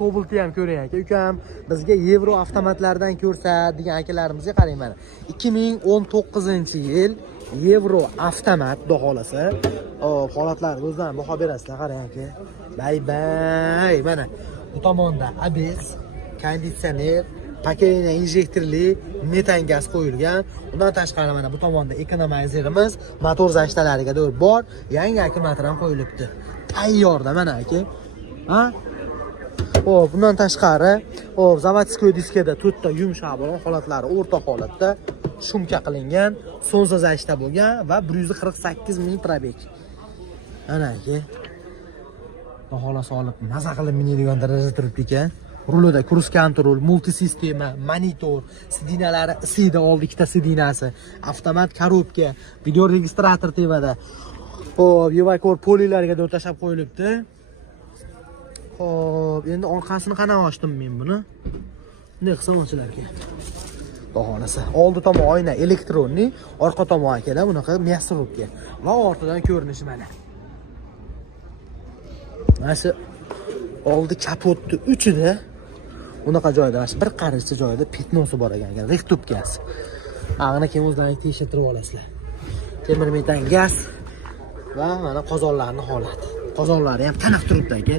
Cobalt'ni ham ko'ring aka. Ukam bizga Yevro avtomatlardan ko'rsa degan akalarimizga qarang mana. 2019-yil Yevro avtomat xudo xolasa. Holatlarga o'zdan baho berasizlar, qarang aka. Bay mana bu tomonda ABS, konditsioner, paketli injektorli metan gaz qo'yilgan. Undan tashqari mana bu tomonda ekonomizerimiz, motor zashtalariga bor, yangi akkumulyator ham qo'yilibdi. Tayyorda mana aka. Ha? Bundan tashqari, zavodskoy diskada 4 ta yumshoq bo'lgan holatlari o'rta holatda shumka qilingan, sonza zashta bo'lgan va 148 ming probeg. Ana aka. Xolos olib maza qilib minadigan darajada turibdi ekan. Rulida cruise control, multisistema, monitor, sidinalari isida oldi, ikkita sidinasi, avtomat korobka, video registrator tevada. Evakor polilarga o'tashab qo'yilibdi. Endi orqasini qana ochdim men buni. Bunday qilsam ochilarkan. Xohlasa. Oldi tomon oyna elektronli, orqa tomon akada bunaqa мясорубка va ortidan ko'rinishi mana. Mana shu oldi kapotni uchida unaqa joyda, mana bir qarichcha joyda petnosi bor ekan, rektubkasi. Ag'ini keyin o'zlaringiz tekshirib olasizlar. Temir metan gaz va mana qozonlarning holati. Qozonlari ham taniq turibdi aka.